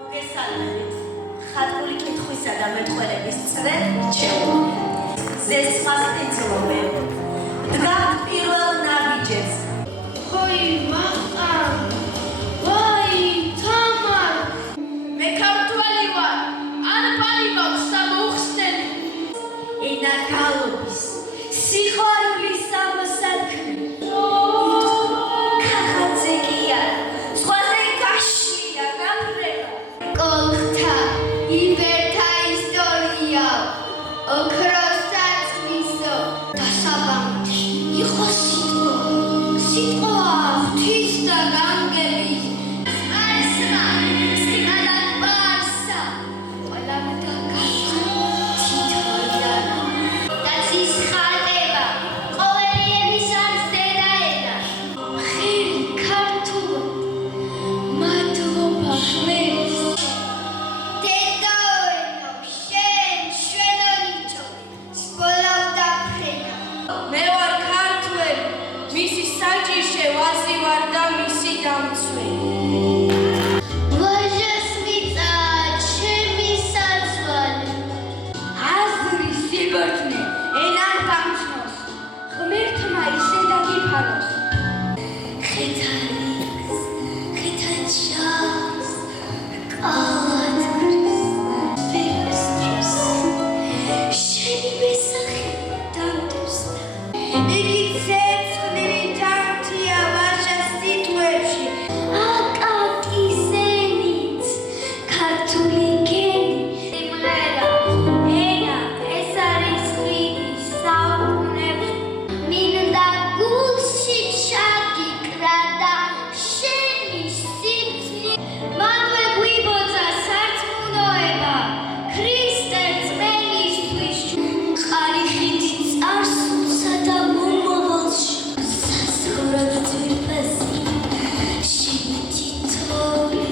მოგესალმებით. ხატული კითხვისა და მეტყველების წრე რჩეული. ზესხასტიცლობე. დგამთ პირველ ნაბიჯებს. ხოი მახტარ, ვაი თამარ, მე ქართველი ვარ, არ პალი მაქვს და მოხსნელი. ენა გალობის, სიყვარულის ამოსაქმე. ქახაძეკია, სხვაზე გაშლია ნაფრება. კოლხთა, იბერთა ისტორია, ოქროს საწმისო, დასაბამთი იყო სიტყვა, სიტყვა ღვთის და განგების. ესმა, სიგანად ბარსა, ყველამ დაგაშლა თითოენა. დაცის ხატება, ყოველიების არც დედაენა. ხელი ქართულად, მადლობა ხმელს. დედაენა, შენ, შვენონიჩო, სკოლა დაფრენა. მე ვარ ქართველი, მისი საჭირშე ვაზი ვარ და მისი დამცველი. ვაჟას მიწა, ჩემი საძვალე. აზრი სიბორტნე, ენან დამცნოს, ღმერთმა ისე დაგიფაროს. ხეთა რიგს, ხეთა ჩავს, კალათქრის, ვერასდროს, შენი მესახე დამდევს. იგი ცეცხლი თამთია ვაჟას სიტყვებში, აკაკიზენით, ქართული გენი, სიმღერა, ენა, ეს არის ხიდი საუკუნეებში. მინდა გულში ჩაგიკრა და შენი სიძნი, მანვე გვიბოძა სარწმუნოება, ქრისტე რწმენისთვის. მყარი ხიდი წარსულსა და მომავალში, საზღვრად ძვირფასი, შენი თითოეული.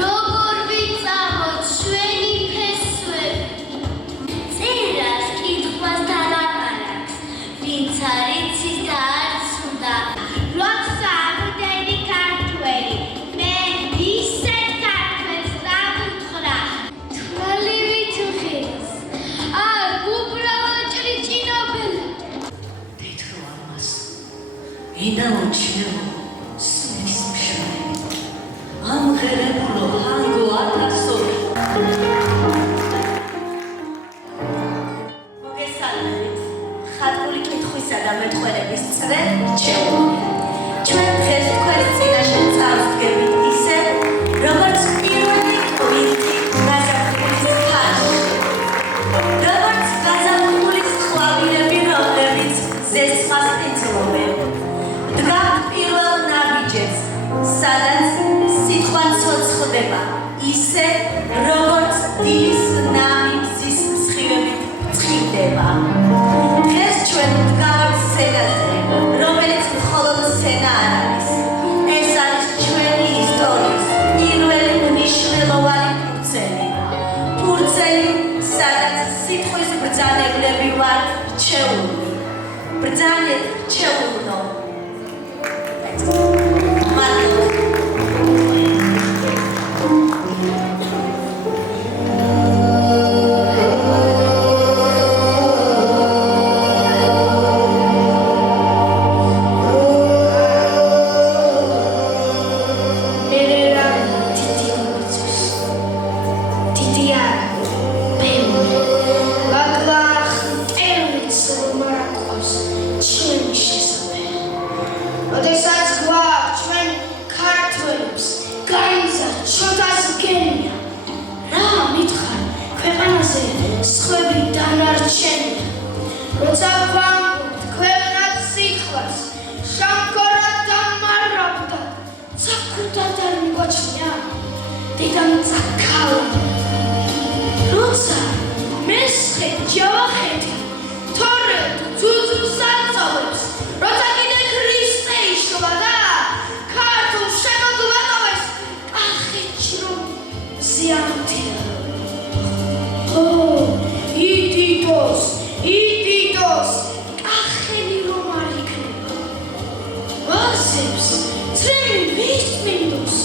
როგორ ვიწამოთ ჩვენი ფესვები, წერას კითხვას დალაპარაკს, ვინც არ იცის და არც უნდა. როცა ამდენი ქართველი, მე ისეთ ქართველს დავუთხრა, თვალი ვითუხეს, არ უბრალოდ ჭრიჭინობელა. თეთრო ამას, ინაუჩნევო, სულის მშრალი. ამღერებულო ჰანგო ათასორი. მოგესალმებით. ხატული კითხვისა და მეტყველების წრე რჩეული. ჩვენ დღეს თქვენს წინაშე წავსდგებით ისე, როგორც პირველი კვირტი გაზაფხულის ხანში. როგორც გაზაფხულის ყვავილები, რომლებიც ზესხასტიცლობენ. დგამთ პირველ ნაბიჯებს, სადაც სიტყვა ცოცხლდება, ისე, როგორც დილის ნამი მზის მსხივებით ცხინდება. დღეს ჩვენ ვდგავართ სცენაზე, რომელიც მხოლოდ სცენა არ არის. ეს არის ჩვენი ისტორიის პირველი მნიშვნელოვანი ფურცელი. ფურცელი, სადაც სიტყვის ბრძანებლები ვართ რჩეული. ბრძანეთ რჩეულნო. მადლობა. ერერა დიდი გუძის, დიდი არა, ბევრი. ვაკლახ მტერმიც რომ არ აყვავს ჩვენი შესაძლებელი. როდესაც გვაქვს ჩვენ ქართველებს, გაიზარდ შოთას გენია. რა მითხარ, ქვეყანაზე სხვები დანარჩენია. როცა ვამბობთ ქვეყნად სიტყვას, შამქორად დამარავდა, საკუთად არ მიგვაჩნია, დედამიწა ქალა. როცა მესხეთ ჯავახეთი, თორე ძუძუს აწოვებს, როცა კიდე ქრისტე იშვა და ქართულს შემოგვატოვეს, კახეთში რომ ზიანთია. იდიდოს, კახელი რომ არ იქნება. ვაზებს, წრემი მისწმინდოს.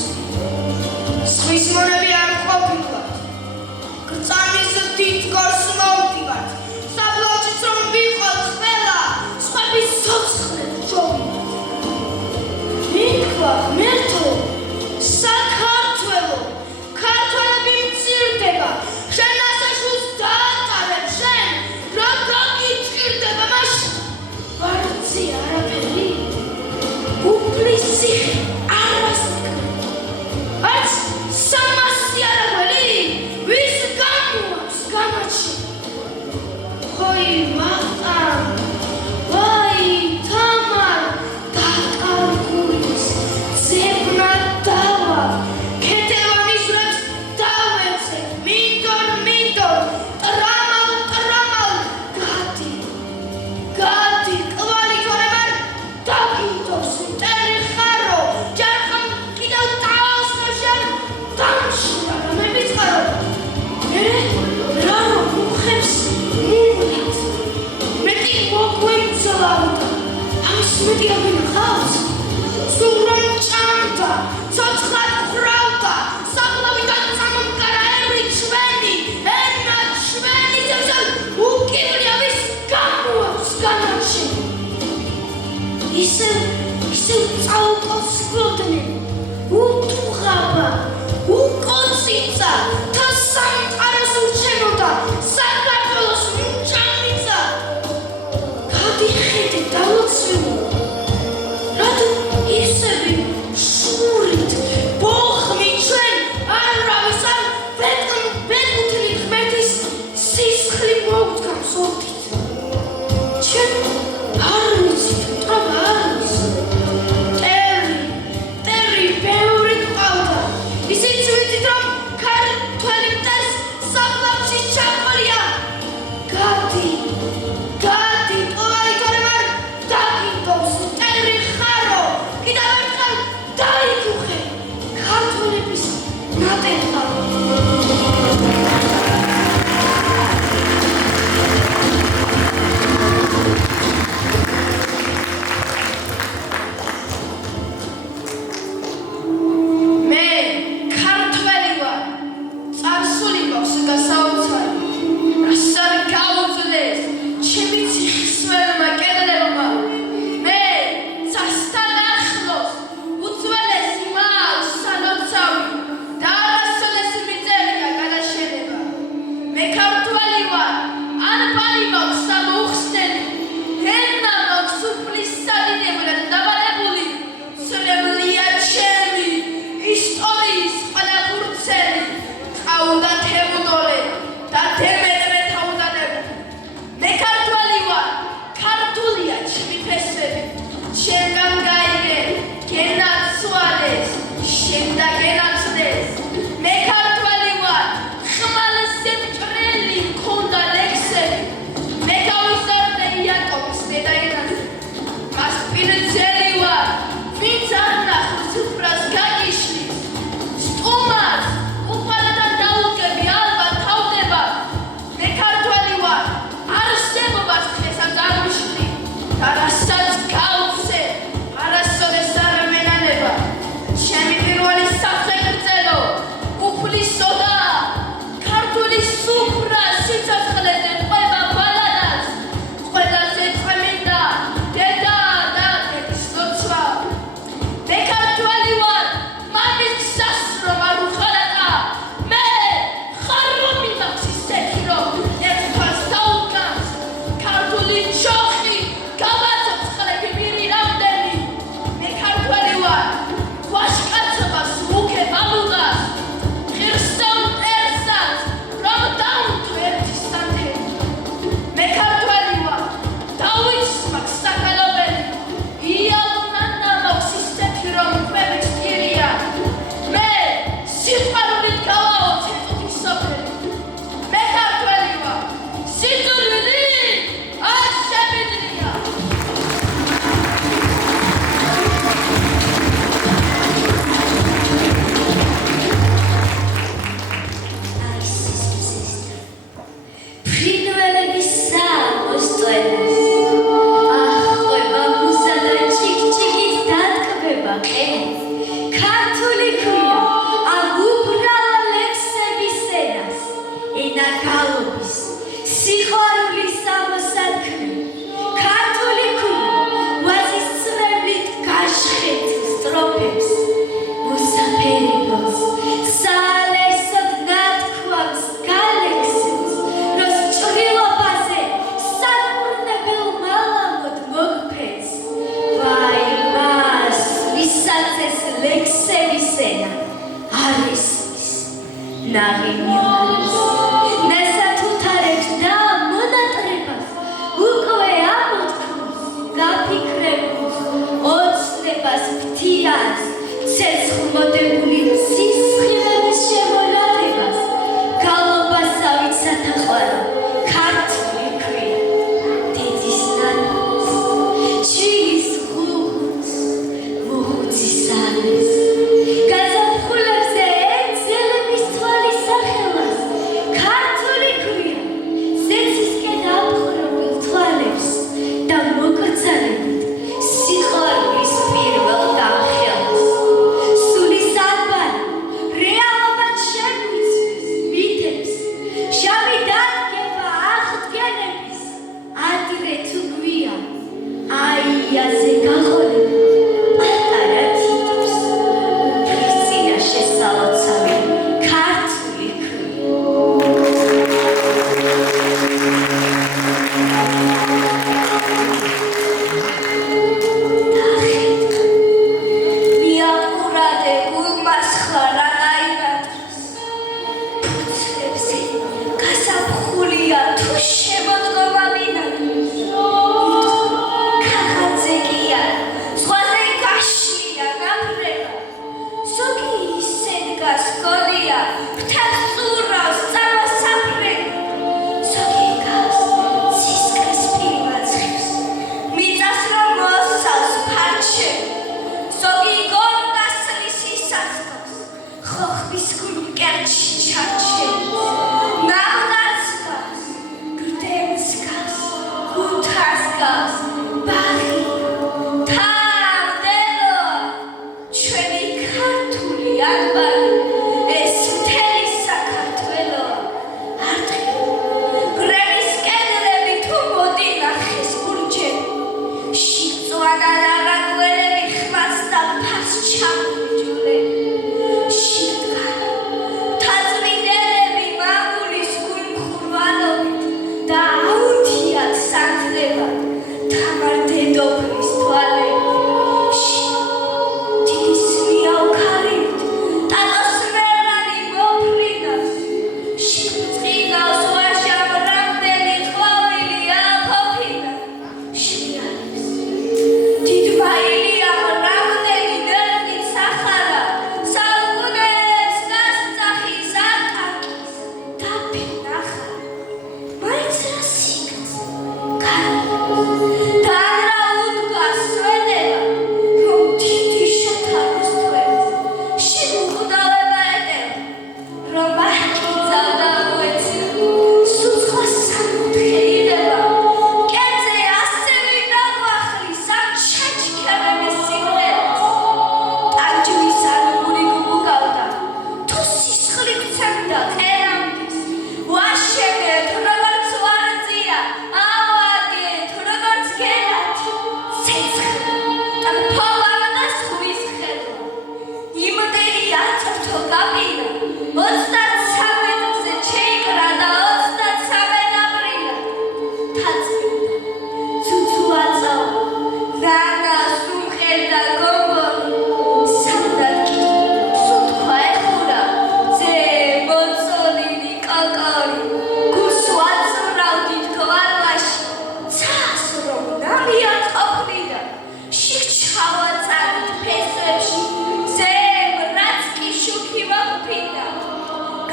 სხვის მონები არ თუმცა თან სამყაროს ურჩებოდა საქართველოს მჭამიცა გადიხედე დავოცვი რატო ისები შურით ბოხმი ჩვენ არ ვრავის ამ ბედმუთილი ღმერთის სისხლი მოვდგამს ოდით ჩვენ არ ვიცით მტრობა არ ვიცით ტერი ბევრი ყავდა ისიც ვიცით რომ ქართველი მტერს საფლავში ჩაყოლია გადი ტოვაიტორებ არ დაგინდობს ტერი ხარო კიდევ ერთხელ დაიკუხე ქართველების ნატეხა მე ქართველი ვარ წარსული მაქვს გასაოცარი რასაც გაუძლეს ჩემი ციხისმერმა კედლებმა მე წასთან ახლოს უძველესი მაქვს სალოცავი და არასოდეს მიწერია გადაშენება მე ქართველი ვარ ანბანი მაქვს სამოუხსნელი ენა მაქვს უფლის სადინებლად დავალებული ცრემლია ჩემი ისტორიის ყველა ფურცელი ყავდა თემუდორე და თემედრე თავდანებული მე ქართველი ვარ ქართულია ჩემი ფესვები ჩემგან გაიგე გენაცვალეს შენდა გენაცდეს მე ქართველი ვარ ხმალზე მჭრელი მქონდა ლექსები მე გავიზარდე იაკობის დედაენაზე მას პირძელი ვარ ვინც არ ნახოს უფრას გაგიშლის სტუმარს უფალთან დაუგები ალბათ თავდება მე ქართველი ვარ არსებობას დღეს არ დავიშლი და რასაც გავცე არასოდეს არ მენანება ჩემი პირველი სახე გრძელო უფლისოდა ქართული სუფრა სიცოცხლეზე ყვება ბალადას ყველაზე წმინდა დედა და დედის ლოცვა მე ქართველი ვარ მამის გზასრომ არ უხარატა მე ხარობი მაქვს ისეთი რომ ერთფას დაუდგამს ქართული ჩოხი გავაცოცხლები მირი რამდენი მე ქართველი ვარ ვაშკაცობას მუქე ბალუღას ღირსეულ მტერსაც რომ დაუნთო ერთი სანთელი მე ქართველი ვარ დავითს მაქვს საკალობელი იალნანა მაქვს ისეთი რომ კვებით გირია მე სიყვარულით გავაოცე წუთი სოფელი მე ქართველი ვარ სიძულვილი არ შემიძლია აი სისტერ ფრინველების სამოსტვენას ახყვება მუზა და ჩიკ-ჩიკით დათქმება ყენს ქართული ქვია ამ უბრალო ლექსების ენას ენა გალობის სიყვარულის ამოსათქმი ქართული ქვია ვაზის წრებლით გაშხეთ სტროფებს მოსაფერებელს საალერსოდ ნათქვამს გალექსებს როს ჭრილობაზე საგურნებელ მალამოდ მოგფეს ვაი მას ვისაც ეს ლექსების ენა არ ესმის ნაღი მიღებს ნესათუთარებს და მონატრებას უკვე ამოთქმს გაფიქრებულს ოცნებას ფთიას ცეცხლმოდებული სისხლების შემონათებას გალობასავით სათაყვანო ქართული ქვია დედის ნანოს ჩილის ღუღუს მუხუცის ალეს გაზაფხულებზე ეძელების თვალის სახელას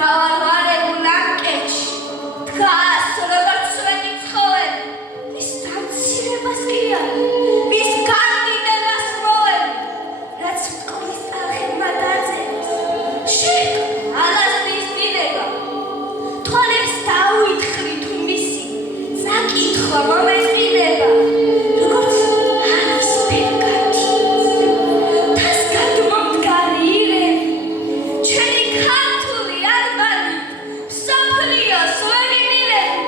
გავარვარებულ ანკეთში დგას როგორც სვეტი ცხოველი, ვის დამცირებას კი არა, ვის განდიდებას როელი, რაც მტკვრის ტალღებმა დაძენს, შექმნა ალაზნის დინება, თვალებს დაუითხრი თუ მისი წაკითხვა მომესმინება, როგორც ანის ფერგათი, თას გადმომდგარი ირემი, ჩვენი ქართული ალბანი, მსოფლიოს ვეგებინები,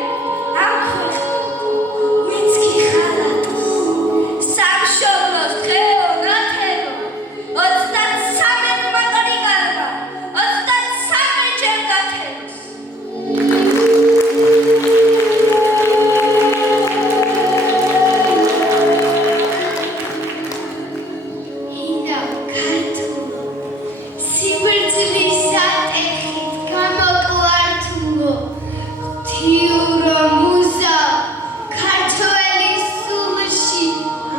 ამ ქვეყნ ვინც გიხალატოს, სამშობლოს დღეო ნათელო, 33 მაგარიგალმა, 33 ჯერ გათელოს. Hina kartulo, sibirdzlisa texit gamoklartulo, tiuro muza, kartvelis sulshi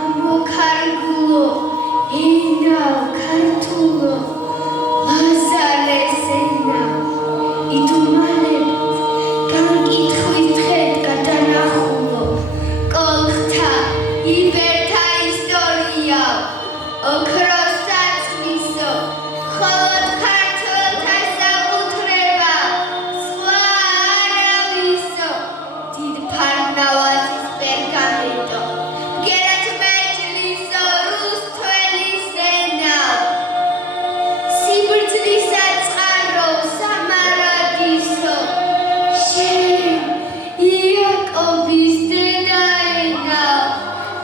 amokargulo, hina kartulo, lazalesena, itumalet, gangitxuit dret gadanaxulo, kolxta, iberta historia, ოქროსაც მისო, ხოლოდ ქართველთა საკუთრება, სხვა არავისო, დიდ ფარნავაზის პერგამენტო, გერათ მეჯლისო, რუსთველის ენა, სიბრძლისა წყარო, სამარადისო, შენ, იაკობის დედა ენა,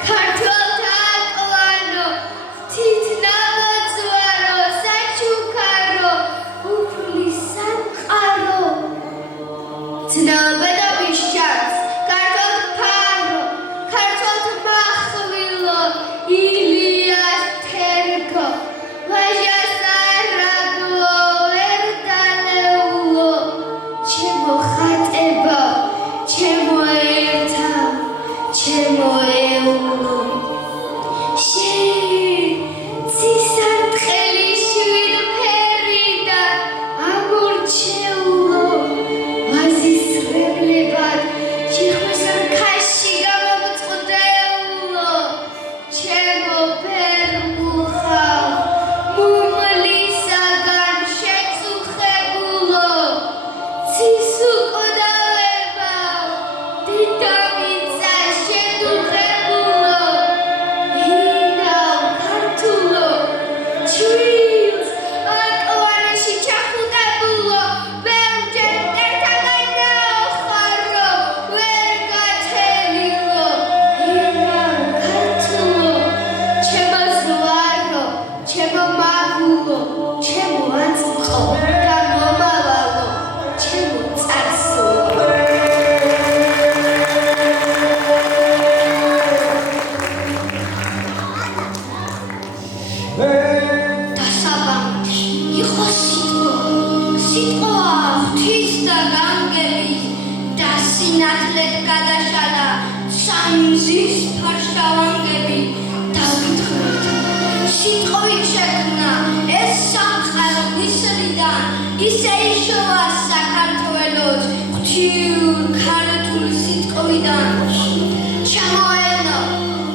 ქართველთა აკლანო, თითნამოძვარო, საჩუქარო, უფლის სამყარო. ცნობა და ვიშჩარც, ქართლთ ფარო, ქართლთ მახვილო, ილიას თერგო, ვაჟას არაგლო, ერდალეულო, ჩემო ხატებო, ჩემო ერთა, ჩემო ეულო. შენ ცისარტყელი შვიდფერიდა ამორჩეულო, ვაზისრებლებად ჩიხვის რქაში გამომწყდეულო, ჩემო ფერმუხა, მუმლისაგან შეწუხებულო, ცის უკვდავება, დედამიწა შედუღებულო, ინავ ქართულო, ჩვილს აკვანაში ჩახუტებულო, ბევრჯერ ერთაგან ნაოხარო, ვერ გათელილო, ინავ ქართულო, ჩემო ზვარო, ჩემო მაგულო, ჩემო აწმყო და მომავალო, ჩემო წარსულო. დასაბამში იყო სიტყვა, სიტყვა ღვთის და განგების და სინათლედ გადაშალა სამზის ფარშავანგები დავკითხოთ. სიტყვით შექმნა ეს სამყარო მისრიდან, ისე იშოვა საქართველოს ღვთიურ ქართულ სიტყვიდან. ჩამოენა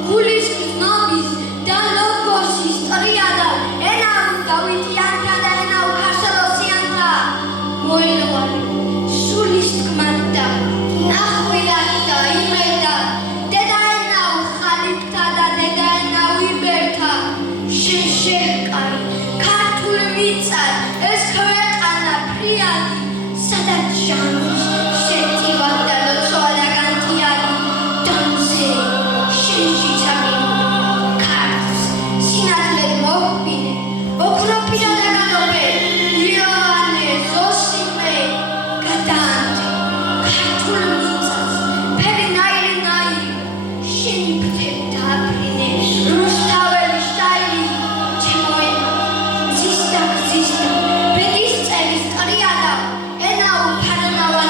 გულის გზნობის და ლოგოს ისტორიადა, ენაუ დავითიანთა და ენაუ ქარსელოსიანთა, მოელვარი სულის თქმად და ნახვიათ და იმედა, დედა ენაუ ხალიფთა და დედა ენაუ იბერთა, შენ შეჰყარი ქართული მიწა, ეს ქვეყანა ფრიალი, სადაც ჟანრის შეტივად და ლოცვა და განთიადი, დამზე შენში ჩაგინო, ქართლს სინათლედ მოვბინე, ოქროფირა და განობე, იოანე, ზოსიმე, გადაანთე, ქართულ მიწას, ფერინაირი, შენი ფრთები დააფრინე, რუსთაველი შტაილი, ჩემო ენა, გზის და ბედის წევის ტრიადა, ენაუ ფარნავა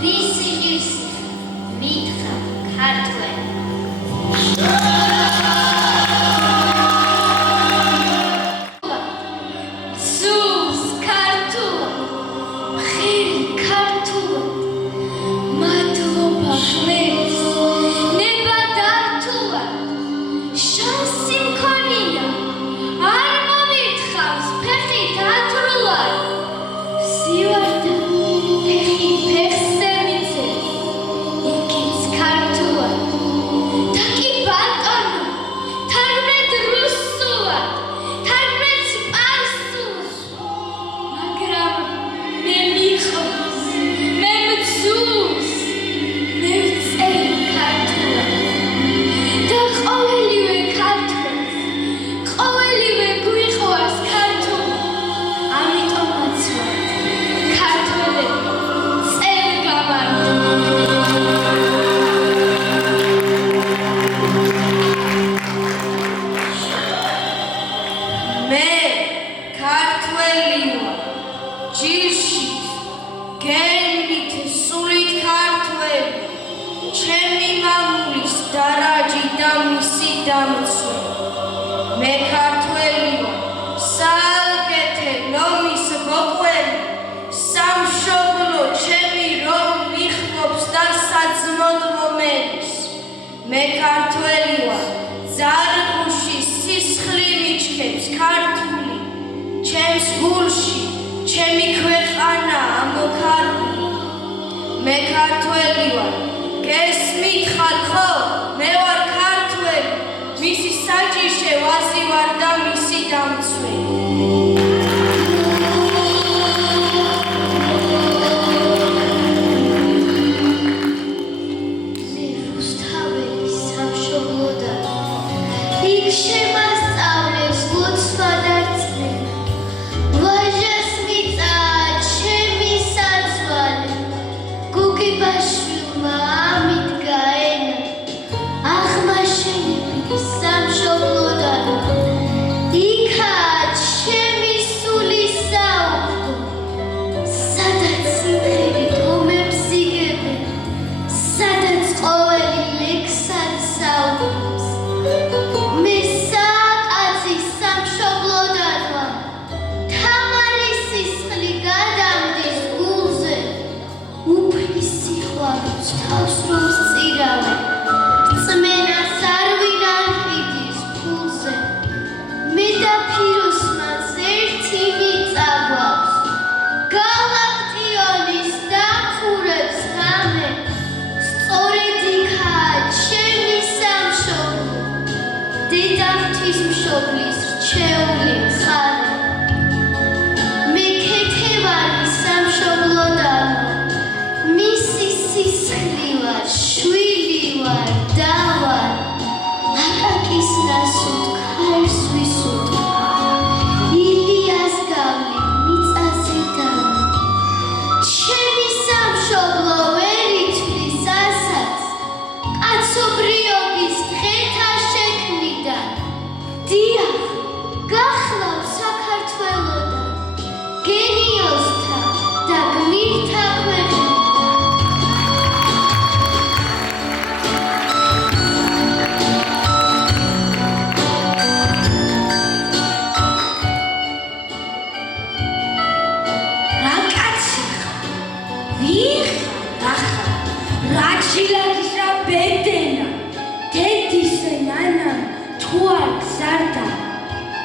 Risi, Mitra, Hartwell. ქართულად მადლობა ხმებს ნება დართულად შანსი მქონია არ მომირთხავს ფეხი დათრულად ვსივარდა ფეხი ფეხზე მიცეს იქიც ქართულად და კი ბატონო თარგმნეთ რუსულად თარგმნეთ სპარსულად მაგრამ მე მიყვარს მე მძულს მე ვწერ ქართულად და ყოველივე ქართველს ყოველივე გვიყვარს ქართული ამიტომაც ვარ ქართველები წერ გამართ მე ქართველი ვარ ჯიშით გენით სულით ქართველი ჩემი მამულის დარაჯი და მისი დამცველი მე ქართველი ვარ საალგეთე ნომის მოყველი სამშობლო ჩემი რომ მიხმობს და საძმოდ მომელის მე ქართველი ვარ ზარგუში სისხლი მიჩქებს ქართული ჩემს გულში ჩემი ქვეყანა ამოქარული მე ქართველი ვარ გესმით ხალხო მე ვარ ქართველი მისი საჭირშე ვაზი ვარ და მისი დამცველი მე რუსთაველი სამშობლოდან იქ შემასწავლეს ლოცვა და რწმენა ვაჟას მიწაა ჩემი საძვალე გოგებაშვილმა ამით გაენა აღმაშენებდი სამშობლოდან იქაა ჩემი სული საუბრო სადაც სიმღერით ომებსიგებენ სადაც ყოველი ლექსად საუბრობს მე სააკაცი სამშობლოდან ვარ თამარი სისხლი გადამდის გულზე უფლის სიყვარულს თავს რომ სწირავე რწმენას არ ვინარყიდის ფულზე მე და ფიროსმანს ერთი მიწა გვაქვს გალაქტიონის დამხურებს ღამე სწორედ იქაა ჩემი სამშობლო დედა ღვთისმშობლის რჩეული მხარე მე ქეთევანი სამშობლოდან ვარ მისი სისხლი ვარ შვილი ვარ და ვარ აკაკის ნასუთ ქარს ვისუთ ილიას გავლი მიწაზე დამე ჩემი სამშობლო ვერ ითვლის ასած კაცობრიობის დღეთა შექმნიდან დიახ გახლავ საქართველოდან გენიოსთა და გმირთა ქვეყნიდან რა კაცი ხარ ვიხარ ახლა რა ჩილადის რა ბედენა დედის ნანამ თუ არ გზარდა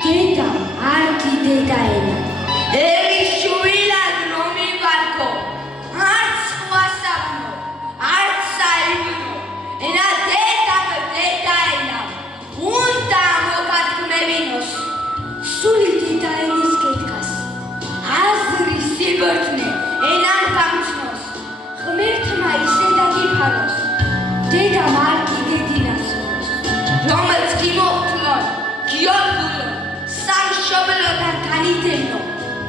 დედამ არ გიდედაენა ერის შვილად რომ მივარქო არც სხვა საფნო არც საიბნო ენა დედა დედაენა უნდა მოგადგმევინოს სული დედაენის გედგას აზრი სიბრძნე ენან გამჩნოს ღმერთმა ისე დაგიფაროს დედამ არ გიგედინასოს რომელიც გიმოხტლონ გიორგულო სამშობლოდან განიდენო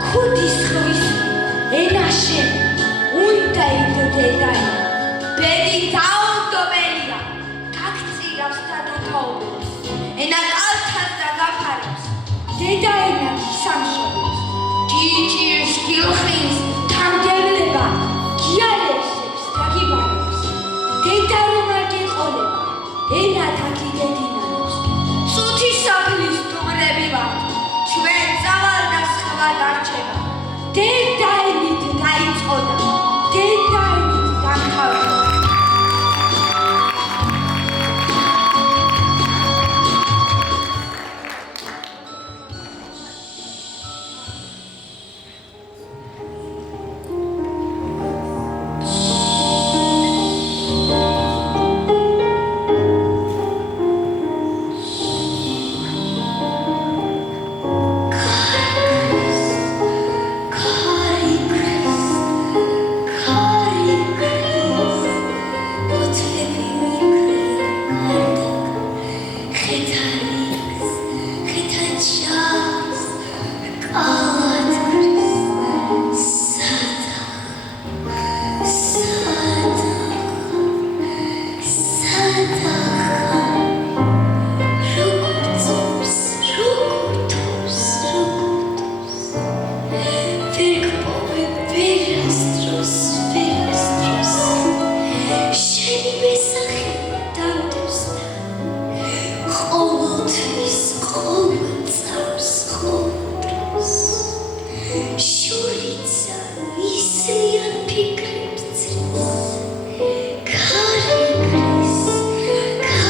ქუდის ხვის ენაშენ უნდა იდო დედაენა ბედი დაუდობელია გაგწირავს და დათაობებს ენა კალთას და გაფარებს დედაენა სამშობლოს გიჭირს გილხინს თამდევლება გიალერსებს და გიბარებს დედა რომ არ გეყოლება ენა თაკიდედინანებს წუთი საფლის დუღრები ვართ ჩვენ წავალ და სხვა დარჩება დედაენით დაიწყო და ფიქრებს წრის გარიგრის გარიგრის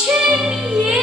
ჩემი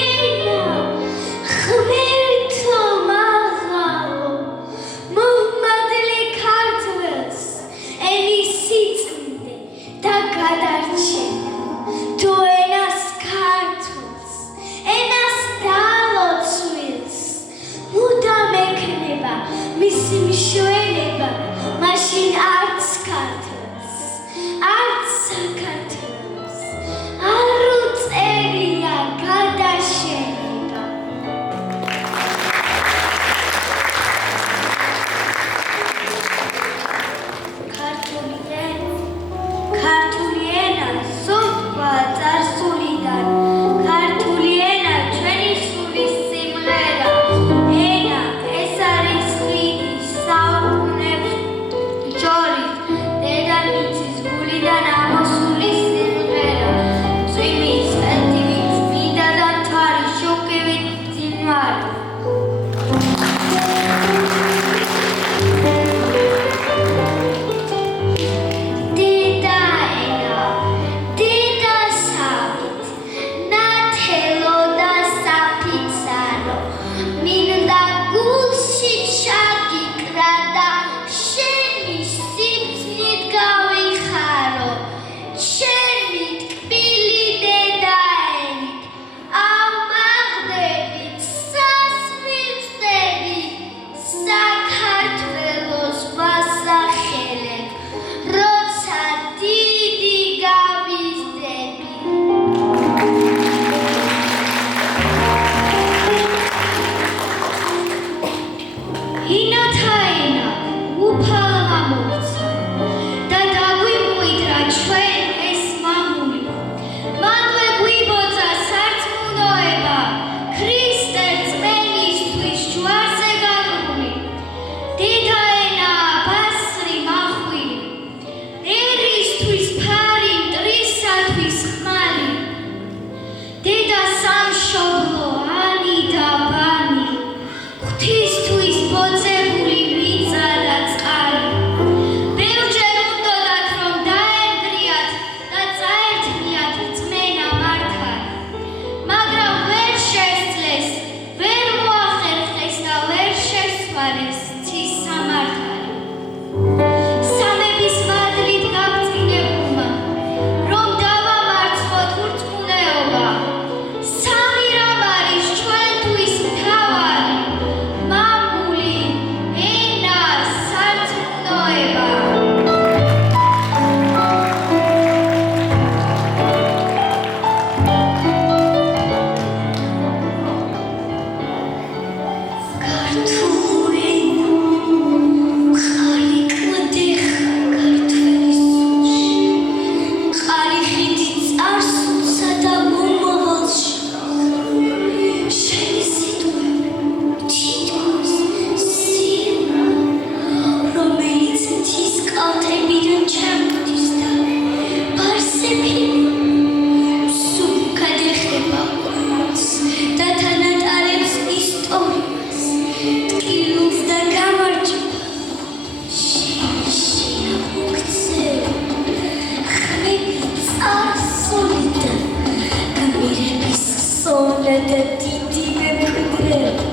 და დიდი მემკვიდრეობა,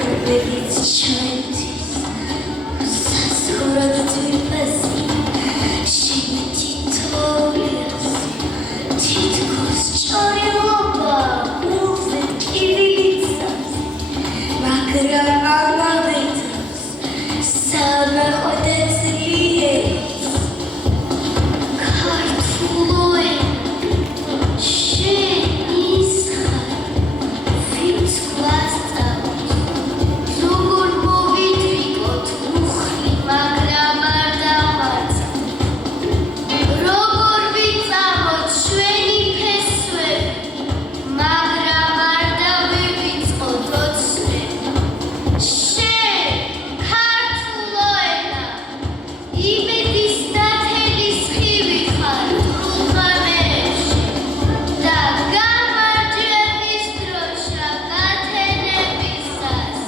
რომელიც ჩვენთვის სასურვად ძვირფასი, შენი თითოეულს თითქოს ჭორილობა გულზე კირილიცას, მაგრამ ამავეთავს სამახვდა ძლიერს. ქართულო ენა შენ ისხარ, ვინც გვასწავლებს, როგორ მოვიდრიკოთ მუხლი, მაგრამ არ დამარცხ. როგორ ვიწამოთ ჩვენი ფესვები, მაგრამ არ დავივიწყოთ ოცნები. შენ ქართულო ენა იმედის ნათელი სხივი ხარ დრუღამერებში და გამარჯვების დროშა გათენებისას.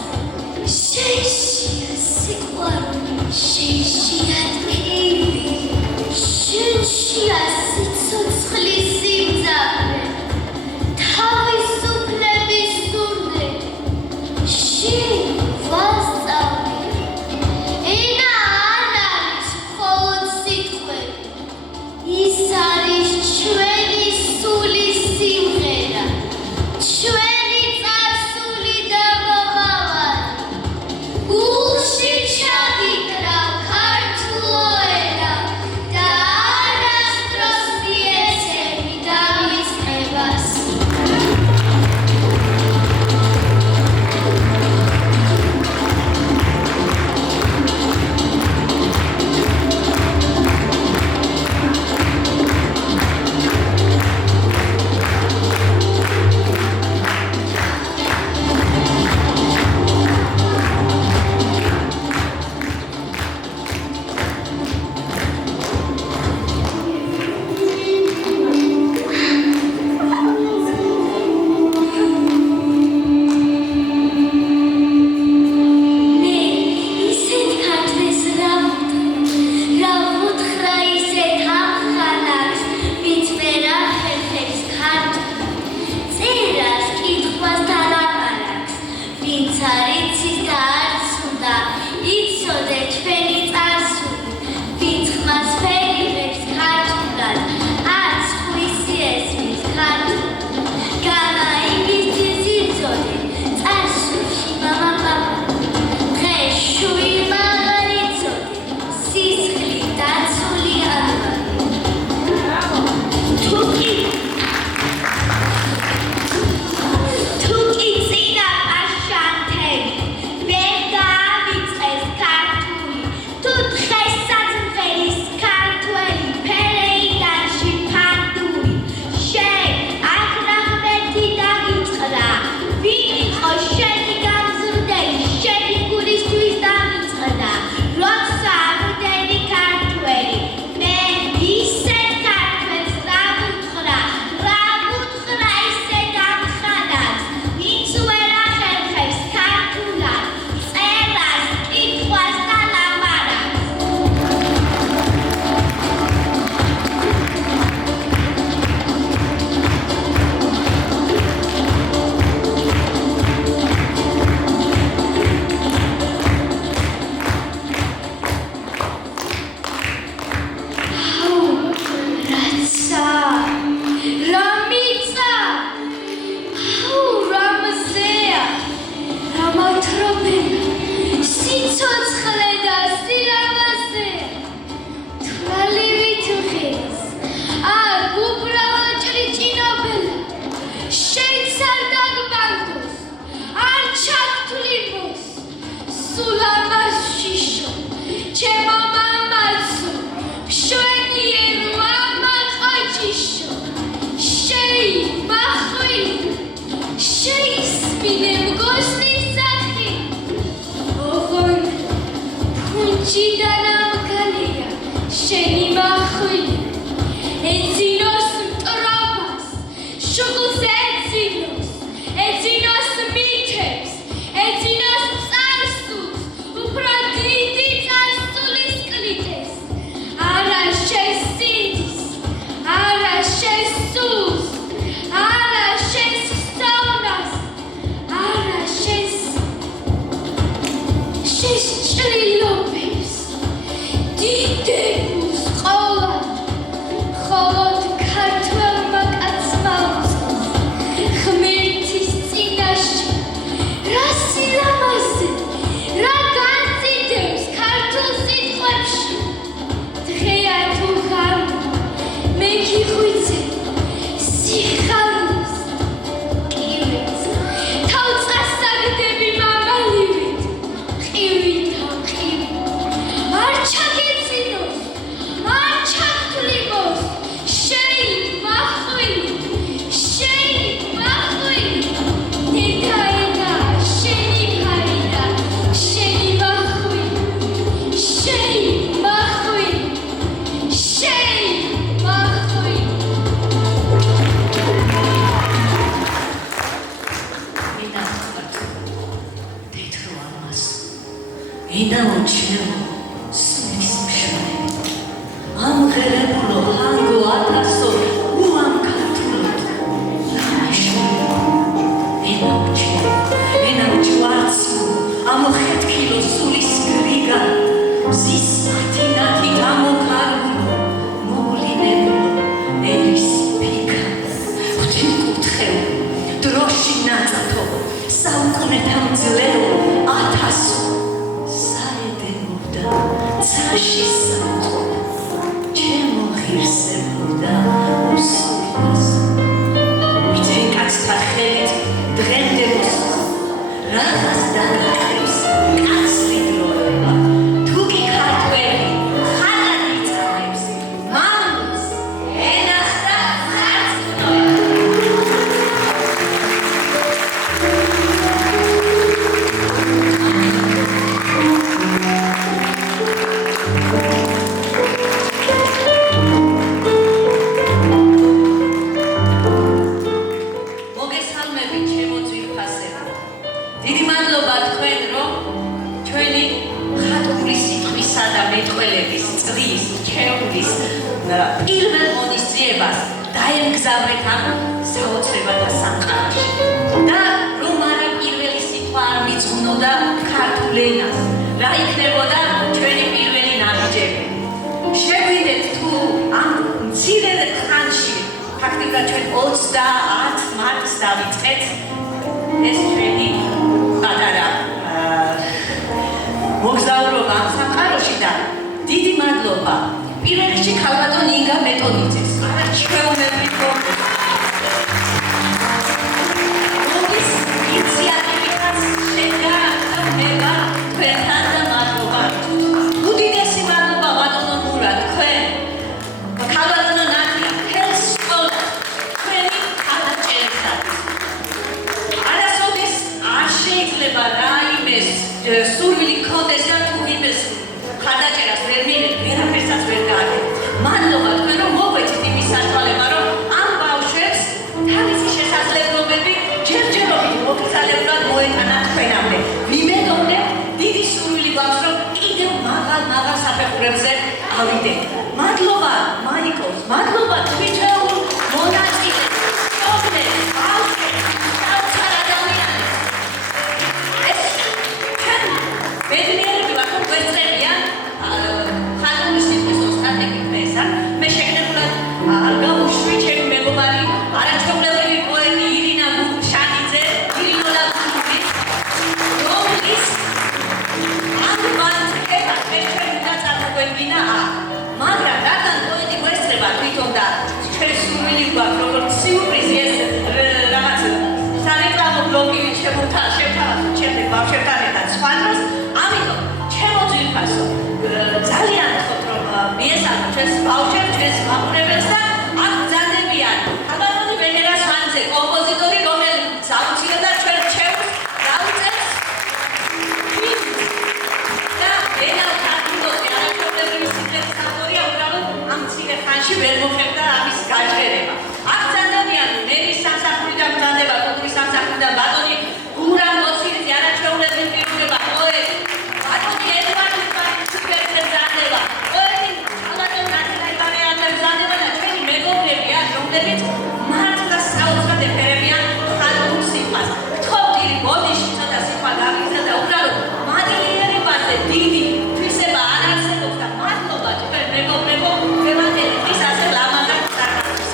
შენშია სიყვარული, შენშია ტკივილი, შენშია სიცოცხლის სიმძაფრე, თავისუფლების სურნელი. შენ ვასწავლი. ენა არ არის მხოლოდ სიტყვები, ის არის ჩვენი სულის სიმღერა, ჩვენი წარსული და მომავალი. გულში ჩაგიკრავ ქართულო ენა და არასდროს მიეცემი დამიწყებას. მე ისეთ ქართლს რა ვუთხრა ისეთ ამხანაგს, ვინც ვერ ახერხებს ქართული, წერას კითხვას დალაპარაკს, ვინც არ იცის და არც უნდა იცოდე ჩვენი წარსული, ვინც ხმას ფერიღებს ქართულად, არც ხვისი ესმის ქართულად. განაიგის იცოდე წარსულში მამა დღეს შუი მაღარ იცოდე სისხლით დაცული ანვარი. თუკი წინა პაშანთელი ვერ დაავიწყეს ქართული, თუ დღესაც მღერის ქართველი ფერეიდანში ფანდური. შენ აკრაღმეთი დაგიწყდა, ვინ იყო შენი გამზრდელი, შენი გულისთვის დამიწყდა, როცა მდენი ქართველი. მე ისეთ ქართველს რა ვუთხრა ისეთ ამხანაგს, ვინც ვერ ახერხებს ქართულად, წერას, კითხვას და ლაპარაკს. აუ, რაცა, რა მიწა, აუ, რა მზეა, რა მათრობენა, სიცოცხლე და სილამაზეა. თვალი ვითუხეს, არ უბრალო ჭრიჭინობელა, შენც არ დაგბანქოს, არ ჩაგთვლიმოს. სულ ამას შიშო, ჩემო მამაცო, მშვენიერო ამაყოჭიშო. შეიმახვილი, შეისმინე მგოსნის სახი. ოღონ ფუნჩიდან ამგალია შენი მახვილი. ეძინოს მტრობას, შუღლს ეძინოს, ეძინოს მითებს, ეძინოს წარსულს, უფრო დიდი წარსულის კლიტეს. არა შესინდის, არა შესულს, არა შესწავნა. ინაუჩნევ სულის მშვენები ამღერებულო ჰანგო ათასო უამ ქართულოთ ინაუჩნევ არცო ამოხეთქილო სულის გრიგა მზის მათინათი გამოკარგულო მოვლინებულო ერის ფიქა ღვთისმკურთხეო დროში ნაწათო საუკუნეთა მძლეო ათასო საედებობდა ცაში საუწყო ჩემო ღირსებობდა უსულას ვიძენკაცთა ხელით დღემდე მოსვლა რაღაც დაგახევს კაცრი დროება თუ კი ქართველი ხანად იწამებს მამულს ენას და სარწმუნოებას მოგესალმებით ჩემო ძვირფასებო დიდი მადლობა თქვენ რომ ჩვენი ხატული სიტყვისა და მეტყველების წრის ჩვეულის პირველ მონისწრებას დაემგზავრეთ ამ საოცრებათა სამყაროში და რომ არა პირველი სიტყვა არ მიწვნოდა ქართულ ენას რა იქნებოდა ჩვენი პირველი ნაბიჯები შეგვიდეთ თუ ამ მცირე ხანში ფაქტικά ჩვენ 30 მარტს დავიწყეთ ეს ჩვენი პატარა მოგზაურობა ამ სამყაროში და დიდი მადლობა პირველ რიგში ქალბატონ ინგა მეტონიძეს არაჩვეულებრივ მოგის ინიციატივითაც შედგა ნება თქვენთან და მადლობა უდიდესი მადლობა ბატონო მურა თქვენ ქალბატონო ნათია ხელს სკოლა თქვენი ხალხჭერისათვის არასოდეს არ შეიძლება რაიმეს სურვილი გქონდეს და თუ იმეს ხალხჭერას ვერ მიიღეთ ვერაფერსაც ვერ გააკეთეთ მადლობა თქვენ რომ მოგვეცით იმის საშუალება რომ ამ ბავშვებს თავისი შესაძლებლობები ჯერჯერობით მოგზაურობად მოეტანათ თქვენამდე ვიმედოვნე დიდი სურვილი გვაქვს რომ კიდევ მაღალ საფეხურებზე ავიდეთ მადლობა მაიკოს მადლობა თვითეულ მონაწილეს მოგდეთ ბავშვებს საოცარ ადამიანებს ეს ჩვენ ბედნიერები ვართ რომ გვესწრებიან ხალხური სიტყვის სტრატეგიით მესა მე შეგნებულად არ გავუშვი ჩემი მეგობარი არაჩვეულებრივი პოეტი ირინა გუშანიძე ირინოლა გუშანიძე რომლის ამ მანქება ჩვენ უნდა წარმოგვედგინა მაგრამ რადგან პოეტი გვესწრება თვითონ და ჩვენ სურვილი გვაქვს როგორც სიურპრიზი ეს რაღაც სარეკლამო ბლოკი შემოთავაზოთ ჩემს ბავშვებთან ერთად სხვა დროს ამიტომ ჩემო ძვირფასო ძალიან ვთქვათ რომ მიესალმოთ ჩვენს ბავშვებს ჩვენს მაყურებელს და აქ გზადებიან ქალბატონი ვენერა სვანიძე კომპოზიტორი რომელიც აუცილებლად ჩვენ ჩემს დაუწევს და ენა ქართულოზე არაჩვეულებრივი სიტყვის ავტორია უბრალოდ ამ მცირე ხანში ვერ მოხერხდა ამის გაჟღერება აქ გზადებიან მერის სამსახურიდან გზადება კულტურის სამსახურიდან ბატონი გურამ მოცირიძე არაჩვეულებრივი პიროვნება პოეტი ბატონი ედვარდი სუპერზე გზადება პოეტი ქალბატონ ნათია ივანეაძე გზადება და ჩვენი მეგობრები ან რომლებიც მართლა საოცრად ეფერებიან ხალხურ სიტყვას გთხოვდი ბოდიში ცოტა სიტყვა გავიგზა და უბრალოდ მადლიერებაზე დიდი თვისება არ არსებობს და მადლობა თქვენ მეგობრებო მემატელი ის ასე ლამაზად წარმატებს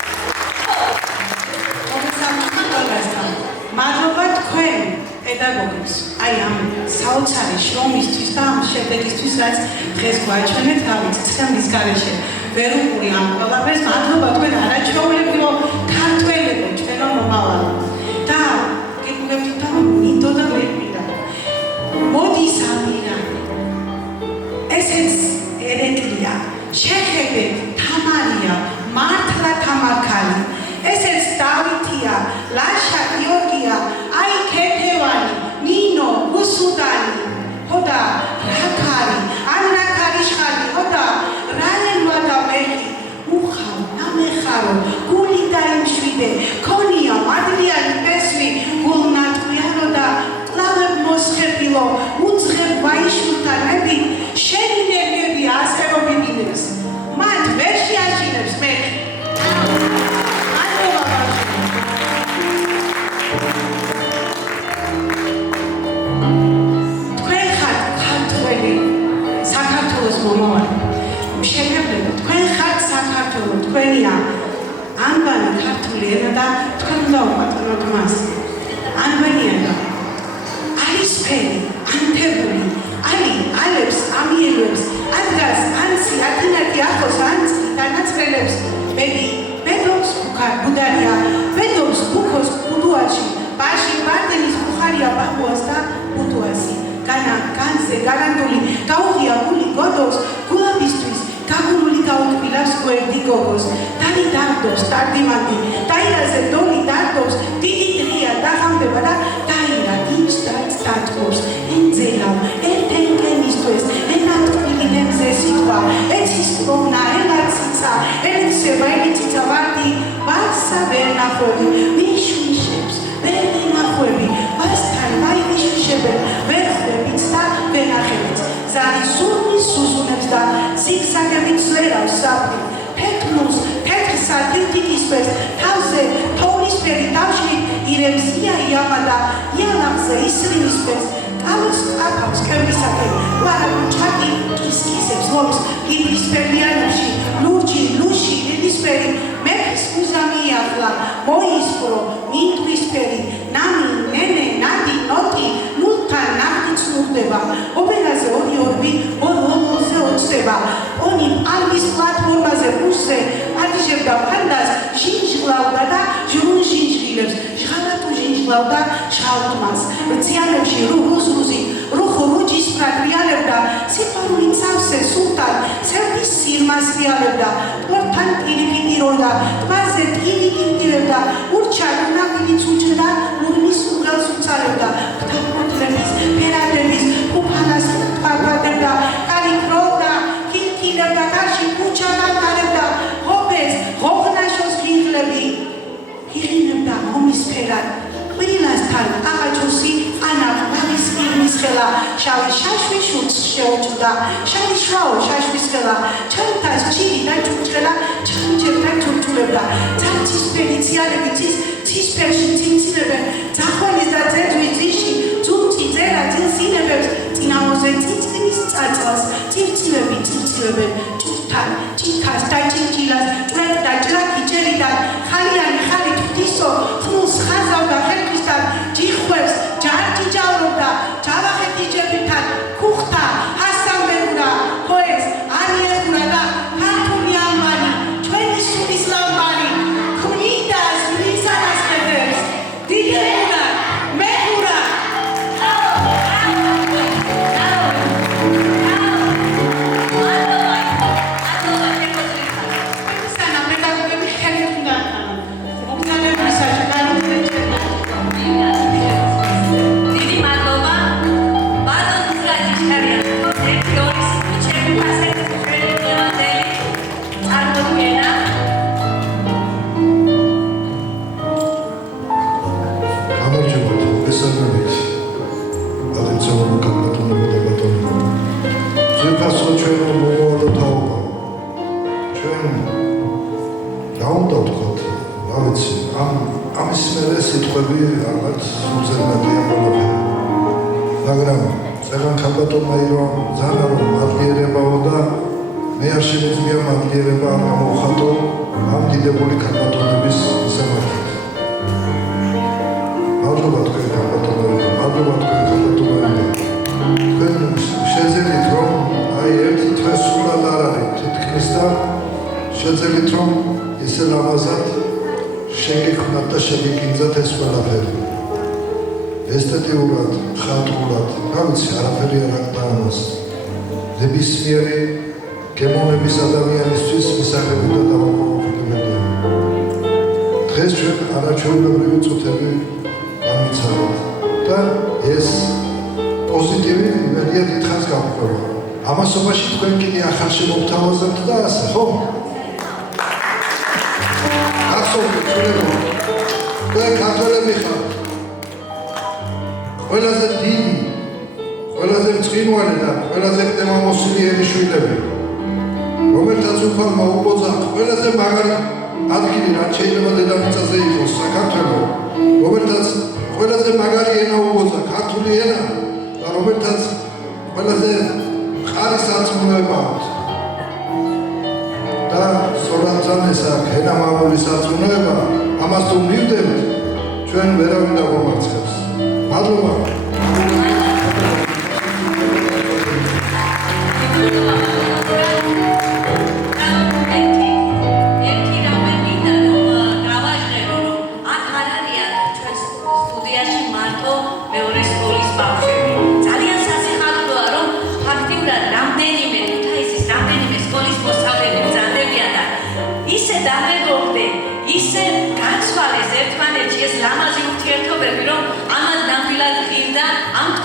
მადლობა თქვენ პედაგოგებს აი ამ საოცარი შრომისთვის და ამ შედეგისთვის რაც დღეს გვაჩვენეთ გავიცეთ და მის გარეშე ვერ უყური ამ ყველაფერს მადლობა თქვენ არაჩვეულებრივო ქართველებო ჩვენო მომავალო და გეკულებთ და მინდოდა ვერ მინდა მოდის ამირანი ესეც ერეკლია შეხედეთ თამარია მართლა თამარქალი ესეც დავითია ლაშა გიორგია აი ქეთევანი ნინო გუსუდანი ხოდა რაქარი ან რაქარიშხალი ხოდა რალენვა და მეხი უხავ ნამეხარო გული აწიავს საფი ფეთლუს ფეთრსა დიდისფერს თავზე თოვლისფერი დავშლით ირემს იაიამა და იალამზე ისრინისფერს კალოს კაფავს კევლისაკენ ვარაგო ჩაკი კისკისებს ლომს გიბრისფერიანებში ლურჯი ლუში დიდისფერი მეფის უზამიახლა მოისპრო მინდვისფერი ნამი ნენე ნადი ნოტი ნულთან ნახტი ცნურდება ოპერაზე ორი ორბი ორ ოლოზე ოცდება ონი პალმის პლატფორმაზე ბუსზე ადიჟებდა ფანდას ჟინჟღლავდა და ჟუნჟინჟღილებს ჟღალატუ ჟინჟღლავდა შალტმას ციანებში რუზრუზი რუხ რუჯის ფრაგრიალებდა სიფარული ცავსე სულთან სერდის სირმას რიალებდა ტვორთან პირიფიტიროდა ტბაზე ტირიტირტირებდა ურჩა ნაგილიც უჭრდა ლურნის უგალს უცალებდა ფთაფოთლების ფერადების უფანას პარპადებდა კარი ქრობდა კირკირებდა კარში კუჩა გატარებდა ღობეს ღოღნაშოს ღინღლები იღინებდა ომის ფერად ყვილასთან აღაჯოსი ანა მაგის ირმის ხელა შავი შაშვი შუც შეუჭდა შავი შვაო შაშვის ხელა ჩანთას ჭირი და ჭურჭელა ჩანჩერდა ჭურჭულებდა ძაცის ფერიციალები ცისფერში ცინცინებენ ძახონის და ძეძვის ძიში ძუნწი წერა ძილსინებებს წინამოზე წიწილის წაწვას ცივცივები ცივცივებენ ჭურთან ჭიქას და ჭიჭილას ჭვრეთ და ჭრაკი ჭერიდან ხალიანი ხალი ღვთისო ხმულს ხაზავდა ხელქვისთან ჯიხვებს ჯარჯიჯავრობდა ჯავახეთი ჯებიდან ქუხთა ჰასამბერურა ხოეს არიეხურა და ქართული ამბანი ჩვენი სულის ლამბანი ქმნიდას მისანას ხედებს დიდებურა მეხურა მაგრამ წეგან ქალბატონმა ირონ ზანა რომ მადლიერებაო და მე არ შემიძლია მადლიერება არ გამოვხატო ამ დიდებული ქალბატონების მისამართით. მადლობა თქვენ ქალბატონებო, მადლობა თქვენ ქალბატონებო. თქვენ შეძენით რომ აი ერთი თვეს სულად არ არის თითქმის და შეძენით რომ ესე ლამაზად შეგექმნათ და შეგეკინძათ ეს ყველაფერი. ესთეტიურად, ხალხურად, გავიცი, არაფერი არ აქვს ამას. ნებისმიერი გემოვნების ადამიანისთვის მისაღები და დამაკმაყოფილებელია. დღეს ჩვენ არაჩვეულებრივი წუთები განვიცადეთ და ეს პოზიტივი იმედია დიდხანს გავყვება. ამასობაში თქვენ კიდე ახალ შემოგთავაზებთ და ასე, ხო? ახსოვდეთ, ჩვენებო, თქვენ ქართველები ხართ. ყველაზე დიდი, ყველაზე მწყინვარი და ყველაზე ყდემამოსილი ერიშვილები, რომელთაც უფალმა უბოძა ყველაზე მაგარი ადგილი, რაც შეიძლება დედამიწაზე იყოს საქართველო, რომელთაც ყველაზე მაგარი ენა უბოძა ქართული ენა და რომელთაც ყველაზე მყარი სარწმუნოება აქვს. და სწორად ეს აქვს ენა მამული სარწმუნოება, ამას თუ მივდებით, ჩვენ ვერავინ დაგვამარცხებს. მადლობა.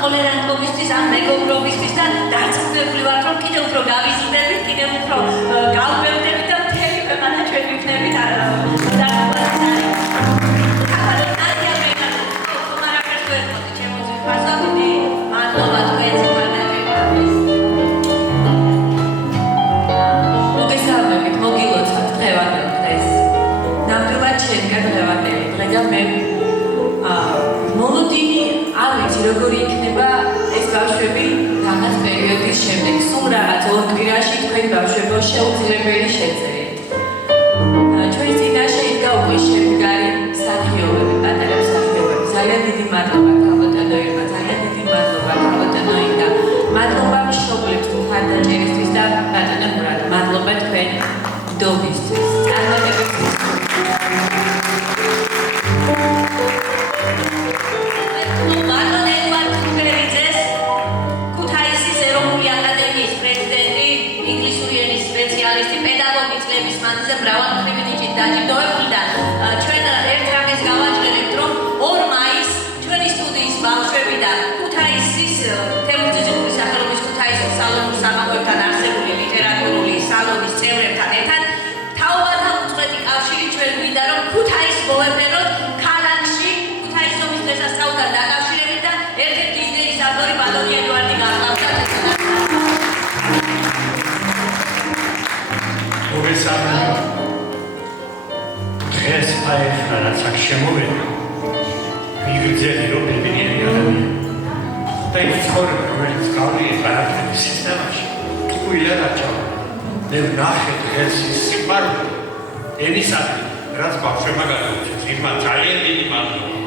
ტოლერანტობისთვის, ამ მეგობრობისთვის და დარწმუნებული ვართ, რომ კიდევ უფრო გავიზრდებით, კიდევ უფრო გავბევდებით და მთელი ქვეყანა ჩვენ ვიქნებით მოგესალმებით. მოლოდინი არ ვიცი როგორი იქნება ეს ბავშვები რაღაც პერიოდის შემდეგ. სულ რაღაც ორ კვირაში თქვენ ბავშვებო შეუძლებელი შეძლებთ. ჩვენი წინაშე იდგა უკვე შემდგარი მსახიობები, პატარა მსახიობები. ძალიან დიდი მადლობა ქალბატონოებმა, ძალიან დიდი მადლობა ქალბატონოებმა და მადლობა მშობლებს მხარდაჭერისთვის და ბატონო მურად მადლობა თქვენ მდობისთვის. წარმატებებს მრავალმხრივი ნიჭით დაჯილდოვებული და ჩვენ ერთ რამეს გავაჭრებთ, რომ 2 მაისს ჩვენი სტუდიის ბავშვები და ქუთაისის თემურზიძის სახელობის ქუთაისის სალონურ სამაგიერთან არსებული ლიტერატურული სალონის წევრებთან ერთად თაობათა უწყვეტი კავშირი ჩვენ გვინდა რომ ქუთაისს მოვეფეროთ ქალაქში ქუთაისის ომის დღესასწაულთან დაკავშირებით და ერთ-ერთი იდეის ავტორი ბატონი ედვარდი გახლავთ. დღეს აი რაც აქ შემოვედა მიგრძელი რომ ბებინიანი ადამიანი და ის ცხოვრება რომელიც გავიეთ არაფერი სისტემაში ტყუილა დაჭამა მე ვნახე დღეს ის სიყვარული ემისადმი რაც ბავშვებმა გადაუწეს იმან ძალიან დიდი მადლობა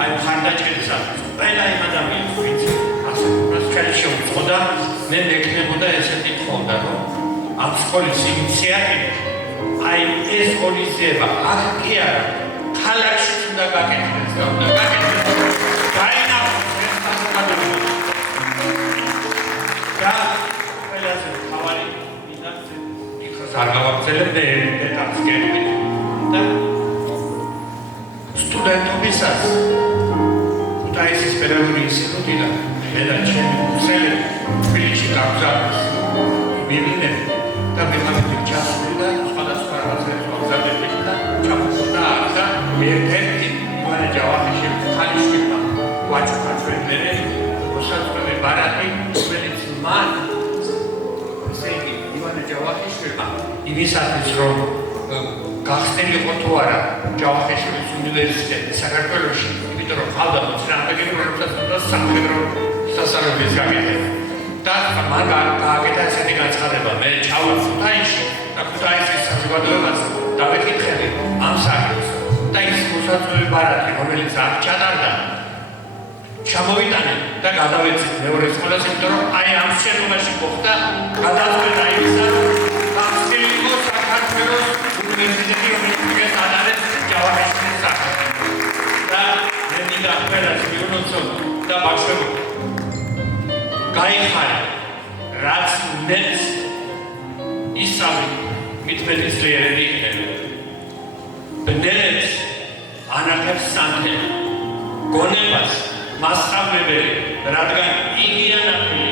აი მხარდაჭერისათვის ყველა იმ ადამიანს ვინც ასე მას ხელი შეუწყოდა მე მეკნებოდა ესეთი თხოვდა რომ ამ სკოლის ინიციატივა აი ეს ორიზება აქ კი არა ქალაქში უნდა გაკეთდეს და უნდა გაკეთდეს გაინახოს ეს საზოგადოება და ყველაზე თავარი ინახზე იქაც არ გავაგრძელებდე ეტაპს გერბით და სტუდენტობისას ქუთაისის პედაგოგიური ინსტიტუტიდან მე და ჩემი კურსელები თბილისში გავგზავნეს მივინე და მეყავით ჩასული და სხვადასხვა რაღაცებს ვაგზავნებდი და ჩამოხდა ახლა ერთ-ერთი ივანე ჯავახიშვილის ხალიშვილი ვაჭრობა ჩვენდერე მოსაწყვეტი ბარათი რომელიც მან ესე იგი ივანე ჯავახიშვილმა იმისათვის რომ გახსნილიყო თუ არა ჯავახიშვილის უნივერსიტეტი საქართველოში იმიტომ რომ ხალხა მოწინააღმდეგე როდესაც უნდა სამხედრო სასწავლებლის გაკეთება და მან გააკეთა ესეთი განცხადება მე ჩავალ ქუთაისში და ქუთაისის საზოგადოებას დავეკითხები ამ საკითხს და ის მოსაწვევი ბარათი რომელიც აქ ჩატარდა ჩამოვიტანე და გადავეცით მეორე სკოლას იმიტომ რომ აი ამ შენობაში მოხდა გადაწყვეტა იმისა რომ გახსნილიყო საქართველოს უნივერსიტეტი რომელიც დღეს ადარებს ჯავახიშვილის სახელს და მე მინდა ყველას მივუნოცოთ და ბავშვებო გაიხარე რაც მეც ისავი მithmetisrierები იქნება ბნელებს ანახებს სანთელი გონებას მასწავლებელი რადგან იგი ანახული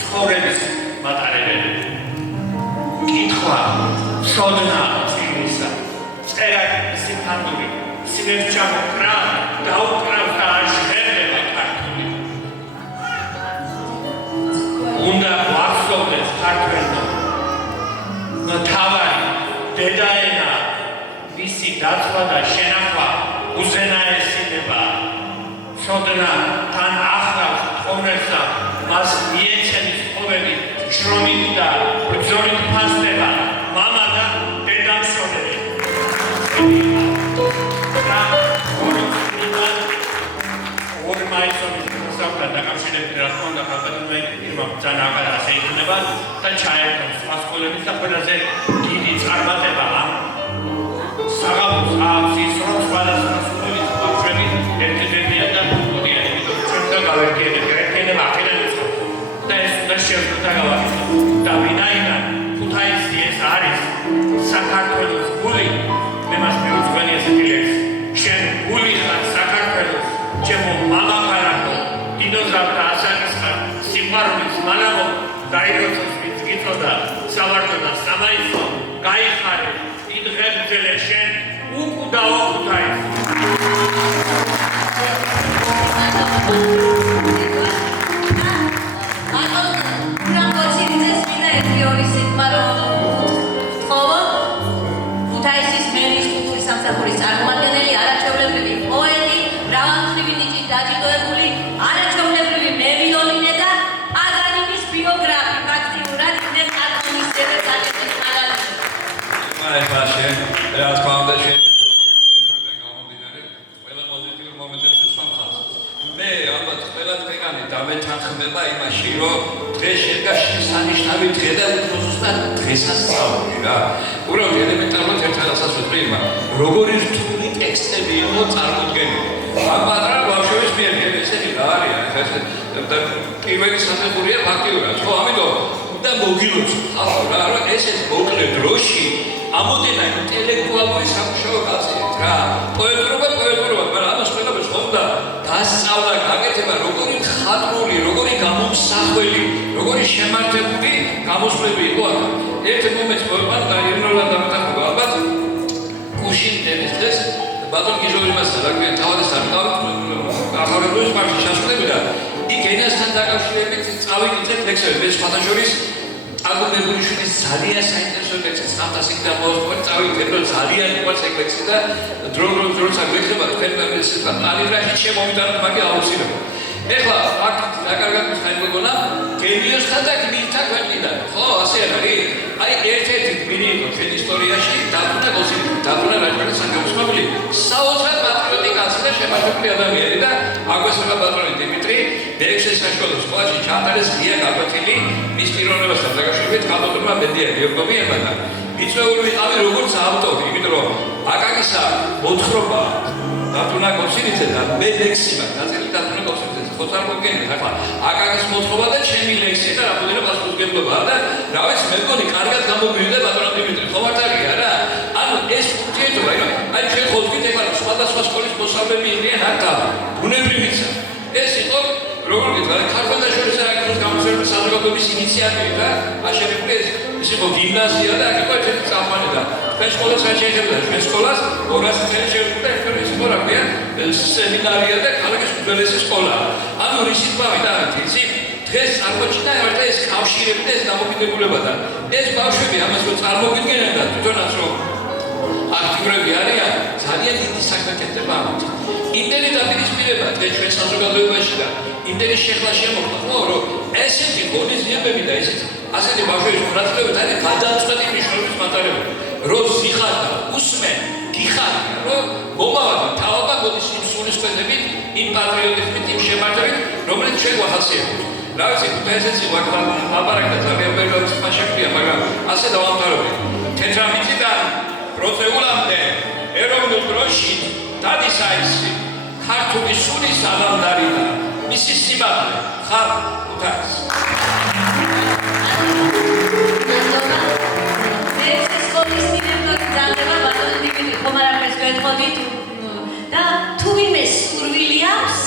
ცხოვრების მატარებელი კითხვა სოდნა წინისა წერა სიფანდური სინერჩამოკრა დაუკრავ და აღშერდება ქართული უნდა ვახსოვდეს ქართველმა თავარი დედაენა მისი დაცვა და შენახვა უზენაესინება სოდნა თან ახლავს ხომერსა მას მიეცემის ყოველი შრომით და ბრძოლით ფასდება მამა და დედა მშობელი და ორ მაისობის მოსახლეობთან დაკავშირებით რა თქმა უნდა ხალხადმე იმ ძანაღა ასე იქნება და ჩაერთო სხვა სკოლების და ყველაზე დიდი წარმატება ამ საღამოს აქვს ის რომ სხვადასხვა სკოლის ბავშვები ერთადერთია და მოდიან იმიტომ ჩვენ და გავერთიებთ აქედან იწყება და ეს უნდა შევხვდეთ და ვინაიდან ქუთაისი ეს არის საქართველოს გული მე მას მივუძღვენი ესეთი ლექსი შენ გული ხარ საქართველოს ჩემო მამაქალაქო დინოზავრთა ასაკის ხარ სიყვარულის მანავო დაიროცოს ვინც გიწოდა სავარდო და სამაისო გაიხარე იდგებძელე შენ უკუდაო ქუთაისი ქუთაისის მერის კულტურის სამსახურის წარმომადგენელი არაჩვეულებრივი პოეტი მრავალმხრივი ნიჭით დაჯილდოვებული დაჯილდოებული არაჩვეულებრივი მევიოლინე და პაგანინის ბიოგრაფი ფაქტიურად იქნებ კარტონისტები გაჭედილი მაგალითი. Ეხლა რა თქმა უნდა შეიძლება გამომდინარე ყველა პოზიტიურ მომენტებს ვსვამხავს. მე ალბათ ყველა თქვენი დამეთანხმება იმაში, რომ დღეს შედგა შესანიშნავი დღე და უფრო ზუსტად დღესასწაული რა. უბრალოდ ელემენტარულად ერთ რაღაცას ვთქვი, როგორი რთული ტექსტები იყო წარმოდგენილი. ამ პატარა ბავშვების მიერ ესენი რა არის? პირველი საფეხურია ფაქტიურად, ხო, ამიტომ და მოგილოცოთ ახლა რა, რომ ესეც მოკლე დროში ამოდენა ინტელექტუალური სამუშაო გაწიეთ რა. პოეტურობა, მაგრამ ამას ყველაფერს ხონდა დასწავლა, გაკეთება, როგორი ხატრული, როგორი გამომსახველი, როგორი შემართებული გამოსვლები იყო აქ. ერთ მომენტს მოეყვანა ირინულად დამეთანხმება ალბათ კუშინდენის დღეს ბატონ გიჟოვიმას რა ქვია თავადის ახალგაზრდობის მარში ჩასვლები და იქ ენასთან დაკავშირებით წავიკითხეთ ლექსები. მე სხვადასხვის აგომებულიშვილის ძალიან საინტერესო ლექსი სამთასით და მოსწონს წავიკითხეთ, რომ ძალიან უყვარს ეგ ლექსი და დროცა გვექნება თქვენ პალიტრაში შემომიტანოთ მაგე აუცილებლად. ეხლა აქ დაკარგად მიხაილოგონა გენიოსთა და გმირთა ქვეყნიდან, ხო, ასე არის? აი ერთ-ერთი გმირი იყო ჩვენ ისტორიაში დათუნა გოსინი, დათუნა რაჭველის საგამოსმებული საოცრად პატრიოტი კაცი და შემაჯობილი ადამიანი და აგვესება ბატონი დიმიტრი მეექვსე საშუალო სკოლაში ჩამტარეს ღია გაკვეთილი მის პიროვნებასთან დაკავშირებით კალბატონმა მედიარი ევგომიებმა და მიწვეული ვიყავი როგორც ავტორი, იმიტომ რომ აკაკისა მოთხრობა დათუნა გოსინიძე და მე ლექსი მაქვს ნაწილი დათუნა გოსინიძე ხო წარმოგიდგენთ ახლა აკაკის მოთხრობა და ჩემი ლექსი და რამოდენიმე პასუხისმგებლობაა და რა ვიცი მე მგონი კარგად გამოგვივიდა ბატონო დიმიტრი ხო მართალია რა ანუ ეს ურთიერთობა აი ჩვენ ხო ვთქვით ეხლა სხვადასხვა სკოლის მოსწავლეები იყვნენ აქ და ბუნებრივიცა ეს იყო როგორ გითხრათ ქართველთა შორის გამოსვლების საზოგადოების ინიციატივა და აშენებული ეს იყო გიმნაზია და აქ იყო ერთი წამყვანი და ჩვენ სკოლას შეეძებდა ჩვენ სკოლას 200 წელი შეუძლია ეს იყო რა ქვია სემინარია და ქალაქის უძველესი სკოლა ანუ რისი თქვა და იცი დღეს წარმოჩნდა ეს კავშირები და ეს დამოკიდებულება და ეს ბავშვები ამას რო წარმოგიდგენენ და თვითონაც რომ აქტიურები არიან ძალიან დიდი საქმე კეთდება ამით იმდენი დაპირისპირება დღეს ჩვენ საზოგადოებაში და იმდენი შეხლა შემოხდა ხო რომ ესეთი ღონისძიებები და ესეთი ასეთი ბავშვების მონაწილეობით არის გადამწყვეტი მნიშვნელობის მატარებელი რომ ზიხარდა უსმენ გიხარდა რომ მომავალი თავობა გოდის იმ სულისკვეთებით იმ პატრიოტიზმით იმ შემართებით რომელიც ჩვენ გვახასიათებთ რა ვიცი თუ ესეც იყო აქ ლაპარაკდა ძალიან ბევრი შეხვდია მაგრამ ასე დავამთავრებდი თეთრამიწიდან პროცეულამდე ეროვნულ დროში დადის აისი ქართული სულის ალამდარი და მისი სიმაღლე ხარ უთავს ეს სკოლის დირექტორი დადება ბატონი დიმიტრი ხომარაკეს გვეთხოვით და თუ ვინმე სურვილი აქვს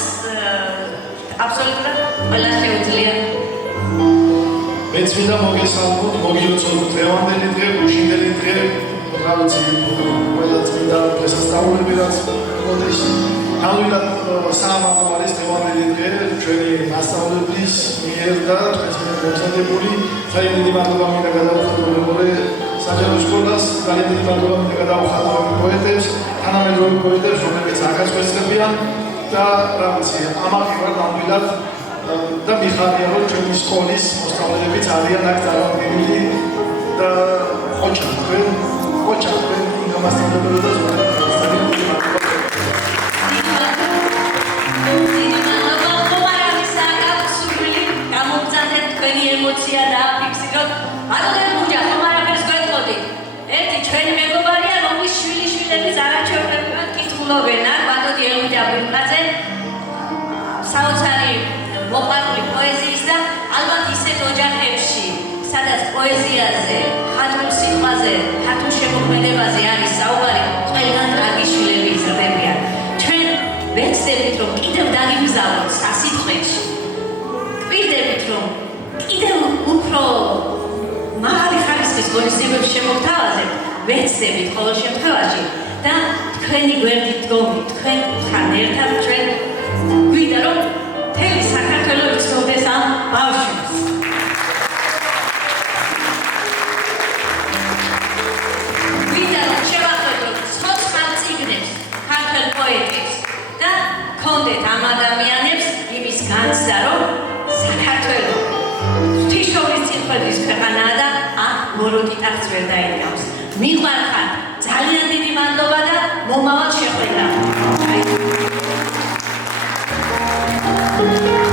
აბსოლუტურად ყველა შეუძლია მეც მინდა მოგესალმოთ, მოგილოცოთ დღევანდელი დღე, გუშინდელი დღე, რა ვიცი, ყველა წმინდა დღესასწაულები რაც მოდის. ნამდვილად საამაყო არის დღევანდელი დღე, ჩვენი მასწავლებლის მიერ და ჩვენს მიერ მომზადებული. ძალიან დიდი მადლობა მინდა გადავუხადო მეორე საჯარო სკოლას, ძალიან დიდი მადლობა მინდა გადავუხადო პოეტებს, თანამედროვე პოეტებს, რომლებიც აქაც გვესწრებიან და რა ვიცი, ამაყი ვარ ნამდვილად და მიხარია რომ ჩვენი სკოლის მოსწავლეებიც არიან აქ წარმოდგენილი და ხოჭა თქვენ იმასწავლებელი და ზოგადად ძალიან დიდი მადლობა გამოგზავნეთ თქვენი ემოცია და აფიქსიროთ ბატონო მურჯა ხომარაკეს გვეთხოვით ერთი ჩვენი მეგობარია რომლის შვილიშვილებიც არაჩვეულებრივად კითხულობენ აქ ბატონი ელვიდა ბრინყაძე საოცარი მოყვარული პოეზიის და ალბათ ისეთ ოჯახებში, სადაც პოეზიაზე, ხატულ სიტყვაზე, ხატულ შემოქმედებაზე არის საუბარი, ყველგან კარგი შვილები იზრდებიან. ჩვენ ვეცდებით, რომ კიდევ დაგიმგზავროთ სასიტყვებში. გვირდებით, რომ კიდევ უფრო მაღალი ხარისხის ღონისძიებებს შემოგთავაზებთ, ვეცდებით ყოველ შემთხვევაში და თქვენი გვერდით დგომით, თქვენთან ერთად ჩვენ გვინდა რომ მთელი საქართველო იცნობდეს ამ ბავშვებს. გვინდა რომ შევახვედროთ ცოცხალ წიგნებს ქართველ პოეტებს და გქონდეთ ამ ადამიანებს Thank you.